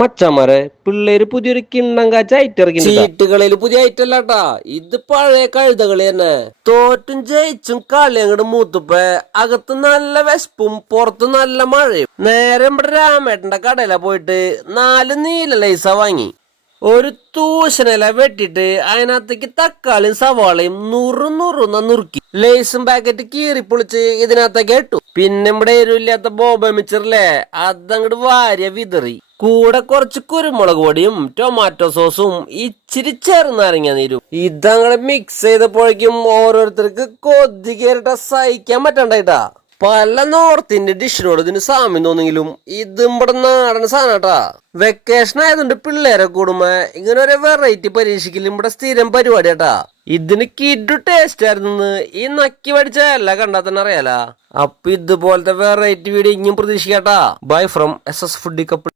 മച്ചന്മാരെ പിള്ളേര് പുതിയൊരു കിണ്ണം കാച്ച ഐറ്റം ഇറക്കിണ്ട്. ചീട്ടുകളിൽ പുതിയ ഐറ്റം അല്ലാട്ടാ, ഇത് പഴയ കഴുതകളി തന്നെ. തോറ്റും ജയിച്ചും കളി അങ്ങോട്ട് മൂത്തുപ്പ അകത്ത് നല്ല വിശപ്പും പുറത്ത് നല്ല മഴയും. നേരെ ഇവിടെ രാമേട്ടന്റെ കടയില പോയിട്ട് 4 നീല ലൈസ വാങ്ങി. ഒരു തൂശനില വെട്ടിട്ട് അതിനകത്തേക്ക് തക്കാളിയും സവാളയും നുറുക്കി ലേസും പാക്കറ്റ് കീറിപ്പൊളിച്ച് ഇതിനകത്തേക്ക് ഇട്ടു. പിന്നെ ഇവിടെ എരുവില്ലാത്ത ബോബ മിച്ചറില്ലേ, അതങ്ങോട്ട് വാരിയ വിതറി. കൂടെ കുറച്ച് കുരുമുളക് പൊടിയും ടൊമാറ്റോ സോസും ഇച്ചിരി ചെറുനാരങ്ങ നീരും ഇതങ്ങടെ മിക്സ് ചെയ്തപ്പോഴേക്കും ഓരോരുത്തർക്ക് കൊതി കയറിട്ട സഹിക്കാൻ പറ്റണ്ടായിട്ടാ. പല നോർത്ത് ഇന്ത്യൻ ഡിഷിനോട് ഇതിന് സാമ്യം തോന്നെങ്കിലും ഇതും ഇവിടെ നാടൻ സാധനട്ടാ. വെക്കേഷൻ ആയതുകൊണ്ട് പിള്ളേരെ കൂടുമ്പോ ഇങ്ങനെ ഒരു വെറൈറ്റി പരീക്ഷിക്കലും ഇവിടെ സ്ഥിരം പരിപാടിയാട്ടാ. ഇതിന് കിഡു ടേസ്റ്റ് ആയിരുന്നു. ഈ നക്കി പഠിച്ച എല്ലാം കണ്ടാ തന്നെ അറിയാലാ. അപ്പൊ ഇതുപോലത്തെ വെറൈറ്റി വീഡിയോ ഇനിയും പ്രതീക്ഷിക്കാട്ടാ. Bye from SS foodie couple.